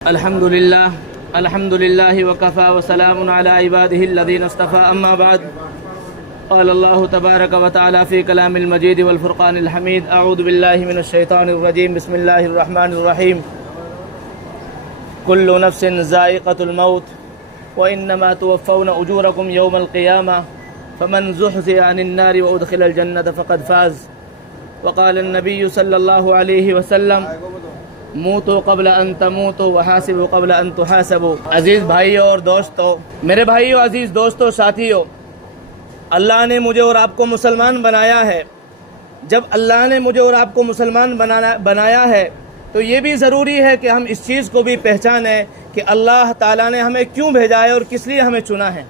الحمد لله وكفى وسلام على عباده الذين اصطفى أما بعد قال الله تبارك وتعالى في كلام المجيد والفرقان الحميد أعوذ بالله من الشيطان الرجيم بسم الله الرحمن الرحيم كل نفس ذائقة الموت وإنما توفون أجوركم يوم القيامة فمن زحزح عن النار وأدخل الجنة فقد فاز وقال النبي صلى الله عليه وسلم موتوا قبل ان تموتوا وحاسبوا قبل ان تحاسبوا۔ عزیز بھائیوں اور دوستوں، میرے بھائیوں، عزیز دوستوں، ساتھیوں، اللہ نے مجھے اور آپ کو مسلمان بنایا ہے۔ جب اللہ نے مجھے اور آپ کو مسلمان بنایا ہے تو یہ بھی ضروری ہے کہ ہم اس چیز کو بھی پہچانیں کہ اللہ تعالیٰ نے ہمیں کیوں بھیجا ہے اور کس لیے ہمیں چنا ہے۔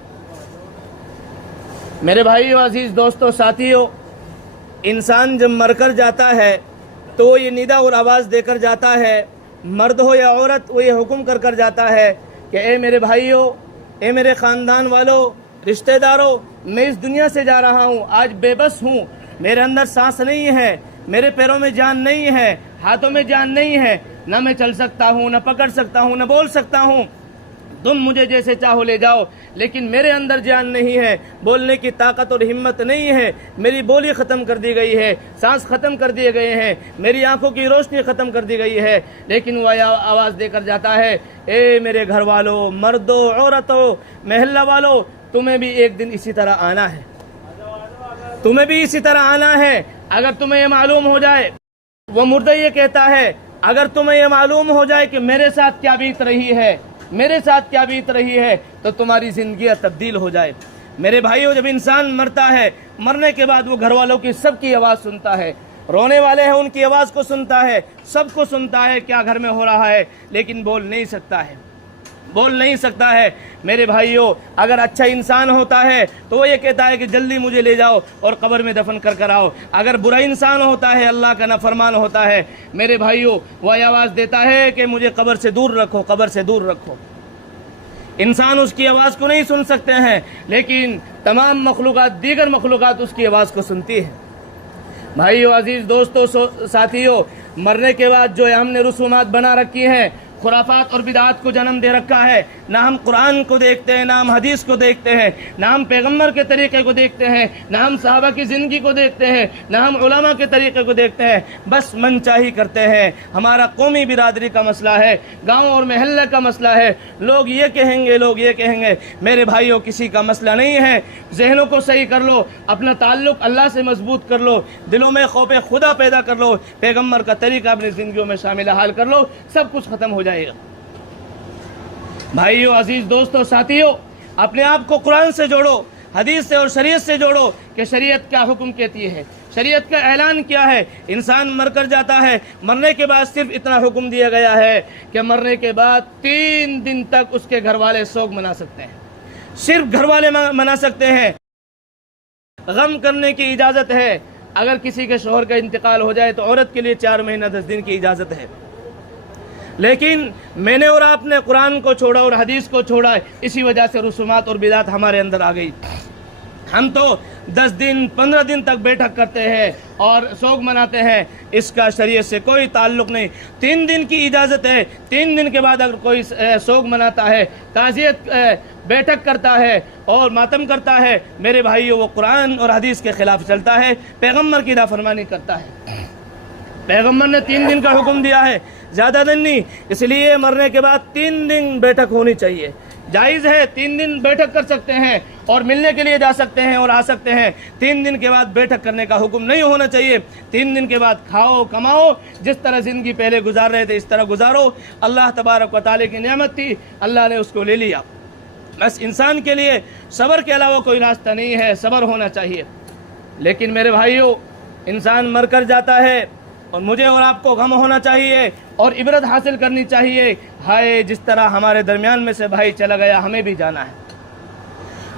میرے بھائیوں، عزیز دوستوں، ساتھیوں، انسان جب مر کر جاتا ہے تو وہ یہ ندا اور آواز دے کر جاتا ہے، مرد ہو یا عورت، وہ یہ حکم کر جاتا ہے کہ اے میرے بھائیوں، اے میرے خاندان والوں، رشتہ داروں، میں اس دنیا سے جا رہا ہوں، آج بے بس ہوں، میرے اندر سانس نہیں ہے، میرے پیروں میں جان نہیں ہے، ہاتھوں میں جان نہیں ہے، نہ میں چل سکتا ہوں، نہ پکڑ سکتا ہوں، نہ بول سکتا ہوں، تم مجھے جیسے چاہو لے جاؤ، لیکن میرے اندر جان نہیں ہے، بولنے کی طاقت اور ہمت نہیں ہے، میری بولی ختم کر دی گئی ہے، سانس ختم کر دیے گئے ہیں، میری آنکھوں کی روشنی ختم کر دی گئی ہے، لیکن وہ آواز دے کر جاتا ہے، اے میرے گھر والوں، مردوں، عورتوں، محلہ والوں، تمہیں بھی ایک دن اسی طرح آنا ہے، تمہیں بھی اسی طرح آنا ہے۔ اگر تمہیں یہ معلوم ہو جائے، وہ مردہ یہ کہتا ہے، اگر تمہیں یہ معلوم ہو جائے کہ میرے ساتھ کیا بیت رہی ہے، میرے ساتھ کیا بیت رہی ہے، تو تمہاری زندگیاں تبدیل ہو جائے۔ میرے بھائیوں، جب انسان مرتا ہے، مرنے کے بعد وہ گھر والوں کی سب کی آواز سنتا ہے، رونے والے ہیں ان کی آواز کو سنتا ہے، سب کو سنتا ہے کیا گھر میں ہو رہا ہے، لیکن بول نہیں سکتا ہے، بول نہیں سکتا ہے۔ میرے بھائیوں، اگر اچھا انسان ہوتا ہے تو وہ یہ کہتا ہے کہ جلدی مجھے لے جاؤ اور قبر میں دفن کر آؤ۔ اگر برا انسان ہوتا ہے، اللہ کا نافرمان ہوتا ہے، میرے بھائیوں، وہ آواز دیتا ہے کہ مجھے قبر سے دور رکھو، قبر سے دور رکھو۔ انسان اس کی آواز کو نہیں سن سکتے ہیں، لیکن تمام مخلوقات، دیگر مخلوقات اس کی آواز کو سنتی ہے۔ بھائیو، عزیز دوستوں، ساتھیوں، مرنے کے بعد جو ہم نے رسومات بنا رکھی ہیں، خرافات اور بدعات کو جنم دے رکھا ہے، نہ ہم قرآن کو دیکھتے ہیں، نہ ہم حدیث کو دیکھتے ہیں، نہ ہم پیغمبر کے طریقے کو دیکھتے ہیں، نہ ہم صحابہ کی زندگی کو دیکھتے ہیں، نہ ہم علماء کے طریقے کو دیکھتے ہیں، بس من چاہی کرتے ہیں۔ ہمارا قومی برادری کا مسئلہ ہے، گاؤں اور محلے کا مسئلہ ہے، لوگ یہ کہیں گے، لوگ یہ کہیں گے۔ میرے بھائیوں، کسی کا مسئلہ نہیں ہے، ذہنوں کو صحیح کر لو، اپنا تعلق اللہ سے مضبوط کر لو، دلوں میں خوف خدا پیدا کر لو، پیغمبر کا طریقہ اپنی زندگیوں میں شامل حال کر لو، سب کچھ ختم ہو جائے گا۔ بھائیو، عزیز دوستو، ساتھیوں، اپنے آپ کو قرآن سے جوڑو، حدیث سے اور شریعت سے جوڑو کہ شریعت کیا حکم کہتی ہے، شریعت کا اعلان کیا ہے۔ انسان مر کر جاتا ہے، مرنے کے بعد صرف اتنا حکم دیا گیا ہے کہ مرنے کے بعد 3 دن تک اس کے گھر والے سوگ منا سکتے ہیں، صرف گھر والے منا سکتے ہیں۔ غم کرنے کی اجازت ہے، اگر کسی کے شوہر کا انتقال ہو جائے تو عورت کے لیے 4 مہینہ 10 دن کی اجازت ہے، لیکن میں نے اور آپ نے قرآن کو چھوڑا اور حدیث کو چھوڑا، اسی وجہ سے رسومات اور بدعات ہمارے اندر آ گئی۔ ہم تو 10 دن 15 دن تک بیٹھک کرتے ہیں اور سوگ مناتے ہیں، اس کا شریعت سے کوئی تعلق نہیں۔ 3 دن کی اجازت ہے، 3 دن کے بعد اگر کوئی سوگ مناتا ہے، تعزیت بیٹھک کرتا ہے اور ماتم کرتا ہے، میرے بھائیوں، وہ قرآن اور حدیث کے خلاف چلتا ہے، پیغمبر کی نافرمانی کرتا ہے۔ پیغمبر نے 3 دن کا حکم دیا ہے، زیادہ دن نہیں، اس لیے مرنے کے بعد 3 دن بیٹھک ہونی چاہیے۔ جائز ہے، 3 دن بیٹھک کر سکتے ہیں اور ملنے کے لیے جا سکتے ہیں اور آ سکتے ہیں، 3 دن کے بعد بیٹھک کرنے کا حکم نہیں ہونا چاہیے۔ 3 دن کے بعد کھاؤ، کماؤ، جس طرح زندگی پہلے گزار رہے تھے اس طرح گزارو۔ اللہ تبارک و تعالیٰ کی نعمت تھی، اللہ نے اس کو لے لیا۔ بس انسان کے لیے صبر کے علاوہ کوئی راستہ نہیں ہے، صبر ہونا چاہیے۔ لیکن میرے بھائیوں، انسان مر کر جاتا ہے اور مجھے اور آپ کو غم ہونا چاہیے اور عبرت حاصل کرنی چاہیے، ہائے جس طرح ہمارے درمیان میں سے بھائی چلا گیا، ہمیں بھی جانا ہے،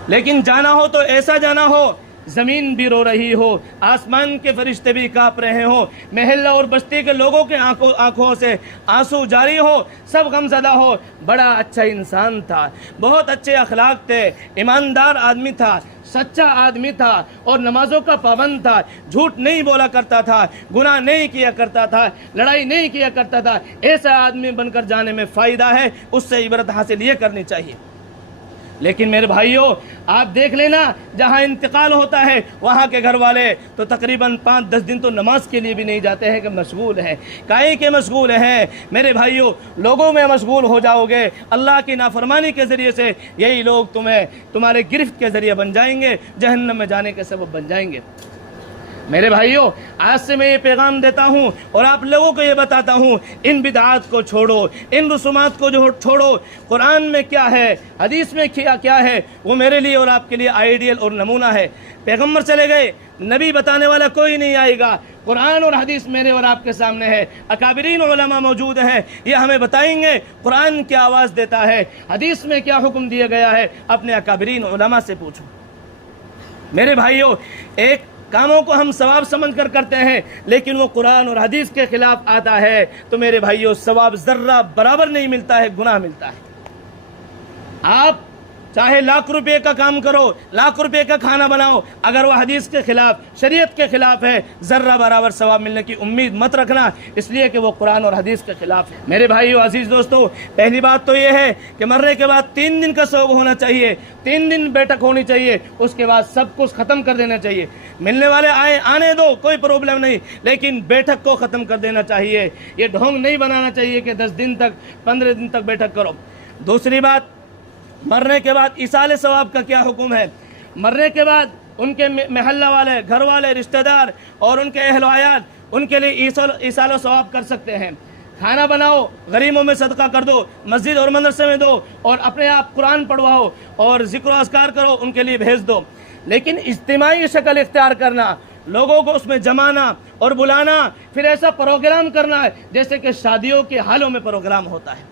لیکن جانا ہو تو ایسا جانا ہو زمین بھی رو رہی ہو، آسمان کے فرشتے بھی کانپ رہے ہوں، محلہ اور بستی کے لوگوں کے آنکھوں سے آنسو جاری ہو، سب غم زدہ ہو، بڑا اچھا انسان تھا، بہت اچھے اخلاق تھے، ایماندار آدمی تھا، سچا آدمی تھا اور نمازوں کا پابند تھا، جھوٹ نہیں بولا کرتا تھا، گناہ نہیں کیا کرتا تھا، لڑائی نہیں کیا کرتا تھا، ایسا آدمی بن کر جانے میں فائدہ ہے، اس سے عبرت حاصل یہ کرنی چاہیے۔ لیکن میرے بھائیوں، آپ دیکھ لینا جہاں انتقال ہوتا ہے وہاں کے گھر والے تو تقریباً 5-10 دن تو نماز کے لیے بھی نہیں جاتے ہیں کہ مشغول ہیں، کائیں کے مشغول ہیں میرے بھائیوں، لوگوں میں مشغول ہو جاؤ گے، اللہ کی نافرمانی کے ذریعے سے یہی لوگ تمہارے گرفت کے ذریعے بن جائیں گے، جہنم میں جانے کے سبب بن جائیں گے۔ میرے بھائیوں، آج سے میں یہ پیغام دیتا ہوں اور آپ لوگوں کو یہ بتاتا ہوں، ان بدعات کو چھوڑو، ان رسومات کو چھوڑو، قرآن میں کیا ہے، حدیث میں کیا ہے، وہ میرے لیے اور آپ کے لیے آئیڈیل اور نمونہ ہے۔ پیغمبر چلے گئے، نبی بتانے والا کوئی نہیں آئے گا، قرآن اور حدیث میرے اور آپ کے سامنے ہے، اکابرین علماء موجود ہیں، یہ ہمیں بتائیں گے قرآن کیا آواز دیتا ہے، حدیث میں کیا حکم دیا گیا ہے، اپنے اکابرین علماء سے پوچھو۔ میرے بھائیوں، ایک کاموں کو ہم ثواب سمجھ کر کرتے ہیں لیکن وہ قرآن اور حدیث کے خلاف آتا ہے تو میرے بھائیوں ثواب ذرہ برابر نہیں ملتا ہے، گناہ ملتا ہے۔ آپ چاہے لاکھ روپے کا کام کرو، لاکھ روپے کا کھانا بناؤ، اگر وہ حدیث کے خلاف، شریعت کے خلاف ہے، ذرہ برابر ثواب ملنے کی امید مت رکھنا، اس لیے کہ وہ قرآن اور حدیث کے خلاف ہے۔ میرے بھائیو عزیز دوستو، پہلی بات تو یہ ہے کہ مرنے کے بعد 3 دن کا سوگ ہونا چاہیے، 3 دن بیٹھک ہونی چاہیے، اس کے بعد سب کچھ ختم کر دینا چاہیے۔ ملنے والے آنے دو، کوئی پرابلم نہیں، لیکن بیٹھک کو ختم کر دینا چاہیے۔ یہ ڈھونگ نہیں بنانا چاہیے کہ 10 دن تک، 15 دن تک بیٹھک کرو۔ دوسری بات، مرنے کے بعد ایصال ثواب کا کیا حکم ہے؟ مرنے کے بعد ان کے محلہ والے، گھر والے، رشتہ دار اور ان کے اہل و عیال ان کے لیے ایصال و ثواب کر سکتے ہیں۔ کھانا بناؤ، غریبوں میں صدقہ کر دو، مسجد اور مدرسے میں دو، اور اپنے آپ قرآن پڑھواؤ اور ذکر و اذکار کرو، ان کے لیے بھیج دو۔ لیکن اجتماعی شکل اختیار کرنا، لوگوں کو اس میں جمانا اور بلانا، پھر ایسا پروگرام کرنا ہے جیسے کہ شادیوں کے حالوں میں پروگرام ہوتا ہے۔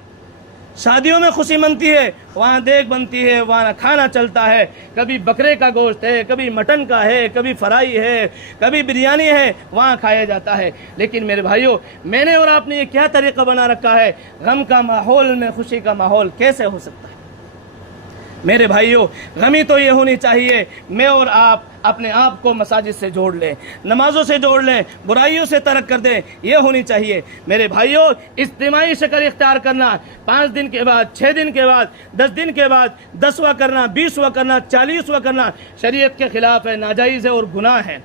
شادیوں میں خوشی منتی ہے، وہاں دیگ بنتی ہے، وہاں کھانا چلتا ہے، کبھی بکرے کا گوشت ہے، کبھی مٹن کا ہے، کبھی فرائی ہے، کبھی بریانی ہے، وہاں کھایا جاتا ہے۔ لیکن میرے بھائیوں، میں نے اور آپ نے یہ کیا طریقہ بنا رکھا ہے؟ غم کا ماحول میں خوشی کا ماحول کیسے ہو سکتا ہے؟ میرے بھائیوں، غمی تو یہ ہونی چاہیے میں اور آپ اپنے آپ کو مساجد سے جوڑ لیں، نمازوں سے جوڑ لیں، برائیوں سے ترک کر دیں، یہ ہونی چاہیے۔ میرے بھائیوں، اجتماعی شکل اختیار کرنا، 5 دن کے بعد، 6 دن کے بعد، 10 دن کے بعد 10واں کرنا، 20واں کرنا، 40واں کرنا شریعت کے خلاف ہے، ناجائز ہے اور گناہ ہے،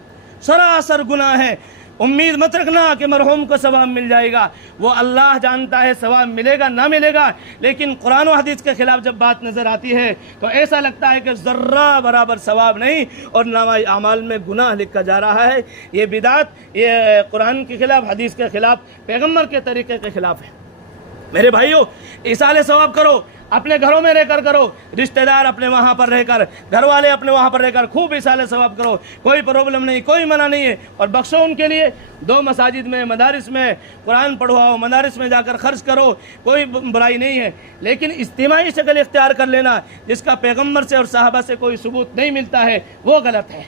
سراسر گناہ ہے۔ امید مت رکھنا کہ مرحوم کو ثواب مل جائے گا، وہ اللہ جانتا ہے ثواب ملے گا نہ ملے گا، لیکن قرآن و حدیث کے خلاف جب بات نظر آتی ہے تو ایسا لگتا ہے کہ ذرہ برابر ثواب نہیں اور نامہ اعمال میں گناہ لکھا جا رہا ہے۔ یہ بدعت، یہ قرآن کے خلاف، حدیث کے خلاف، پیغمبر کے طریقے کے خلاف ہے۔ میرے بھائیوں، ایصال ثواب کرو، اپنے گھروں میں رہ کر کرو، رشتہ دار اپنے وہاں پر رہ کر، گھر والے اپنے وہاں پر رہ کر خوب ایصال ثواب کرو، کوئی پرابلم نہیں، کوئی منع نہیں ہے، اور بخشو ان کے لیے۔ 2 مساجد میں، مدارس میں قرآن پڑھواؤ، مدارس میں جا کر خرچ کرو، کوئی برائی نہیں ہے، لیکن اجتماعی شکل اختیار کر لینا جس کا پیغمبر سے اور صحابہ سے کوئی ثبوت نہیں ملتا ہے، وہ غلط ہے۔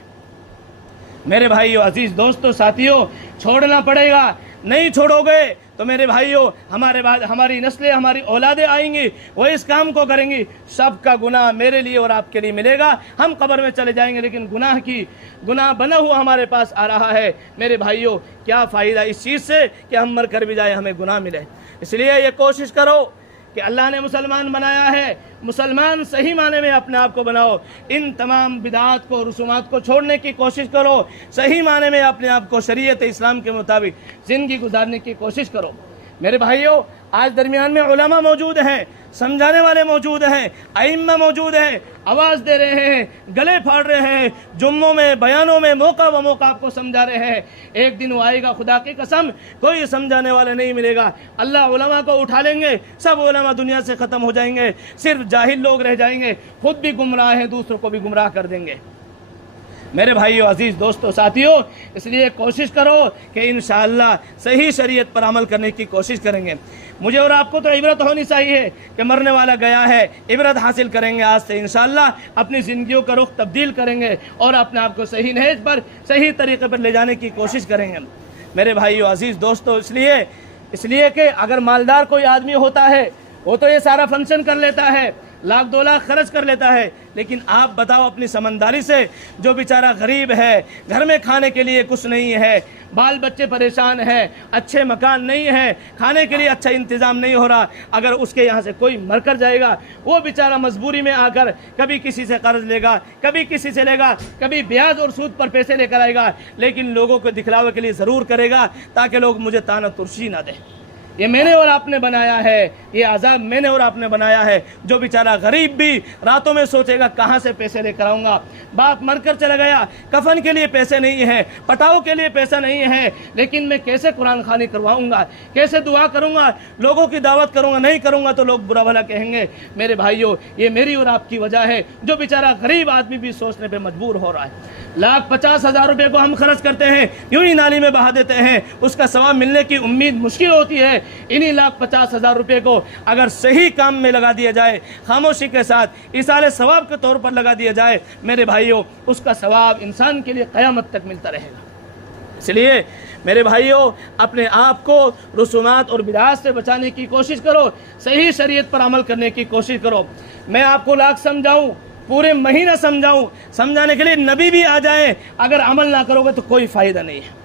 میرے بھائیو عزیز دوستو ساتھیو، چھوڑنا پڑے گا، نہیں چھوڑو گے تو میرے بھائیو ہمارے بعد ہماری نسلیں، ہماری اولادیں آئیں گی، وہ اس کام کو کریں گی، سب کا گناہ میرے لیے اور آپ کے لیے ملے گا، ہم قبر میں چلے جائیں گے لیکن گناہ بنا ہوا ہمارے پاس آ رہا ہے۔ میرے بھائیو، کیا فائدہ اس چیز سے کہ ہم مر کر بھی جائیں، ہمیں گناہ ملے؟ اس لیے یہ کوشش کرو کہ اللہ نے مسلمان بنایا ہے، مسلمان صحیح معنی میں اپنے آپ کو بناؤ، ان تمام بدعات کو، رسومات کو چھوڑنے کی کوشش کرو، صحیح معنی میں اپنے آپ کو شریعت اسلام کے مطابق زندگی گزارنے کی کوشش کرو۔ میرے بھائیوں، آج درمیان میں علماء موجود ہیں، سمجھانے والے موجود ہیں، ائمہ موجود ہیں، آواز دے رہے ہیں، گلے پھاڑ رہے ہیں، جمعوں میں، بیانوں میں موقع و موقع آپ کو سمجھا رہے ہیں۔ ایک دن وہ آئے گا، خدا کی قسم کوئی سمجھانے والا نہیں ملے گا، اللہ علماء کو اٹھا لیں گے، سب علماء دنیا سے ختم ہو جائیں گے، صرف جاہل لوگ رہ جائیں گے، خود بھی گمراہ ہیں، دوسروں کو بھی گمراہ کر دیں گے۔ میرے بھائیو، عزیز دوستو، ساتھیوں، اس لیے کوشش کرو کہ انشاءاللہ صحیح شریعت پر عمل کرنے کی کوشش کریں گے۔ مجھے اور آپ کو تو عبرت ہونی چاہیے کہ مرنے والا گیا ہے، عبرت حاصل کریں گے آج سے انشاءاللہ، اپنی زندگیوں کا رخ تبدیل کریں گے اور اپنے آپ کو صحیح نہج پر، صحیح طریقے پر لے جانے کی کوشش کریں گے۔ میرے بھائیو، عزیز دوستو، اس لیے کہ اگر مالدار کوئی آدمی ہوتا ہے وہ تو یہ سارا فنکشن کر لیتا ہے، لاکھ 2 لاکھ خرچ کر لیتا ہے، لیکن آپ بتاؤ اپنی سمنداری سے جو بیچارہ غریب ہے، گھر میں کھانے کے لیے کچھ نہیں ہے، بال بچے پریشان ہیں، اچھے مکان نہیں ہے، کھانے کے لیے اچھا انتظام نہیں ہو رہا، اگر اس کے یہاں سے کوئی مر کر جائے گا، وہ بیچارہ مجبوری میں آ کر کبھی کسی سے قرض لے گا، کبھی کسی سے لے گا، کبھی بیاج اور سود پر پیسے لے کر آئے گا، لیکن لوگوں کو دکھلاوے کے لیے ضرور کرے گا تاکہ لوگ مجھے طعنہ ترشی نہ دیں۔ یہ میں نے اور آپ نے بنایا ہے، یہ عذاب میں نے اور آپ نے بنایا ہے۔ جو بیچارہ غریب بھی راتوں میں سوچے گا کہاں سے پیسے لے کر آؤں گا، باپ مر کر چلا گیا، کفن کے لیے پیسے نہیں ہیں، پٹاؤ کے لیے پیسہ نہیں ہے، لیکن میں کیسے قرآن خوانی کرواؤں گا، کیسے دعا کروں گا، لوگوں کی دعوت کروں گا، نہیں کروں گا تو لوگ برا بھلا کہیں گے۔ میرے بھائیوں، یہ میری اور آپ کی وجہ ہے، جو بیچارہ غریب آدمی بھی سوچنے پہ مجبور ہو رہا ہے۔ 1,50,000 روپے کو ہم خرچ کرتے ہیں، یوں ہی نالی میں بہا دیتے ہیں، اس کا ثواب ملنے کی امید مشکل ہوتی ہے۔ انہی 1,50,000 روپے کو اگر صحیح کام میں لگا دیا جائے، خاموشی کے ساتھ ایصال ثواب کے طور پر لگا دیا جائے، میرے بھائیوں، اس کا ثواب انسان کے لیے قیامت تک ملتا رہے گا۔ اس لیے میرے بھائیوں، اپنے آپ کو رسومات اور بدعات سے بچانے کی کوشش کرو، صحیح شریعت پر عمل کرنے کی کوشش کرو۔ میں آپ کو لاکھ سمجھاؤں، پورے مہینہ سمجھاؤں، سمجھانے کے لیے نبی بھی آ جائیں، اگر عمل نہ کرو گے تو کوئی فائدہ نہیں ہے،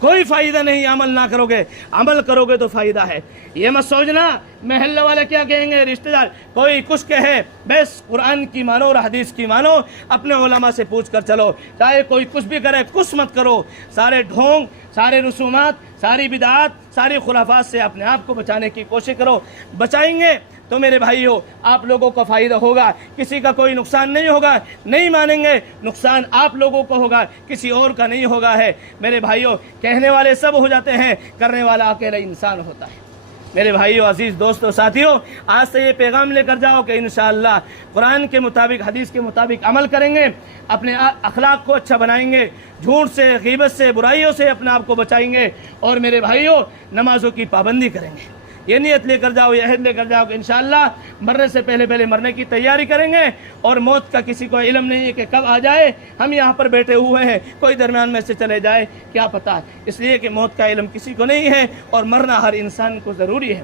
کوئی فائدہ نہیں، عمل نہ کرو گے، عمل کرو گے تو فائدہ ہے۔ یہ مت سوچنا محلہ والے کیا کہیں گے، رشتہ دار کوئی کچھ کہے، بس قرآن کی مانو اور حدیث کی مانو، اپنے علماء سے پوچھ کر چلو، چاہے کوئی کچھ بھی کرے، کچھ مت کرو۔ سارے ڈھونگ، سارے رسومات، ساری بدعات، ساری خرافات سے اپنے آپ کو بچانے کی کوشش کرو۔ بچائیں گے تو میرے بھائیو، آپ لوگوں کو فائدہ ہوگا، کسی کا کوئی نقصان نہیں ہوگا۔ نہیں مانیں گے، نقصان آپ لوگوں کو ہوگا، کسی اور کا نہیں ہوگا ہے۔ میرے بھائیو، کہنے والے سب ہو جاتے ہیں، کرنے والا اکیلا انسان ہوتا ہے۔ میرے بھائیو، عزیز دوستو، ساتھیوں، آج سے یہ پیغام لے کر جاؤ کہ انشاءاللہ قرآن کے مطابق، حدیث کے مطابق عمل کریں گے، اپنے اخلاق کو اچھا بنائیں گے، جھوٹ سے، غیبت سے، برائیوں سے اپنے آپ کو بچائیں گے، اور میرے بھائیو، نمازوں کی پابندی کریں گے۔ یہ نیت لے کر جاؤ، یہ عہد لے کر جاؤ کہ انشاءاللہ مرنے سے پہلے مرنے کی تیاری کریں گے، اور موت کا کسی کو علم نہیں ہے کہ کب آ جائے۔ ہم یہاں پر بیٹھے ہوئے ہیں، کوئی درمیان میں سے چلے جائے، کیا پتہ، اس لیے کہ موت کا علم کسی کو نہیں ہے، اور مرنا ہر انسان کو ضروری ہے۔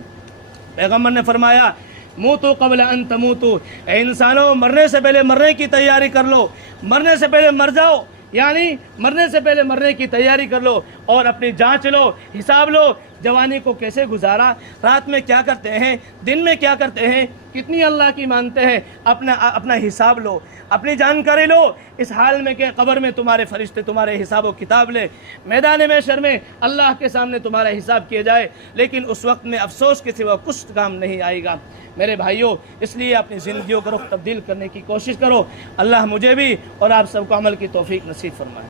پیغمبر نے فرمایا، موتو قبل ان تموتو، اے انسانوں، مرنے سے پہلے مرنے کی تیاری کر لو، مرنے سے پہلے مر جاؤ، یعنی مرنے سے پہلے مرنے کی تیاری کر لو، اور اپنی جانچ لو، حساب لو، جوانی کو کیسے گزارا، رات میں کیا کرتے ہیں، دن میں کیا کرتے ہیں، کتنی اللہ کی مانتے ہیں، اپنا حساب لو، اپنی جانکاری لو، اس حال میں کہ قبر میں تمہارے فرشتے تمہارے حساب و کتاب لے، میدان محشر میں اللہ کے سامنے تمہارا حساب کیا جائے، لیکن اس وقت میں افسوس کے سوا کچھ کام نہیں آئے گا۔ میرے بھائیوں، اس لیے اپنی زندگیوں کا رخ تبدیل کرنے کی کوشش کرو۔ اللہ مجھے بھی اور آپ سب کو عمل کی توفیق نصیب فرمائے۔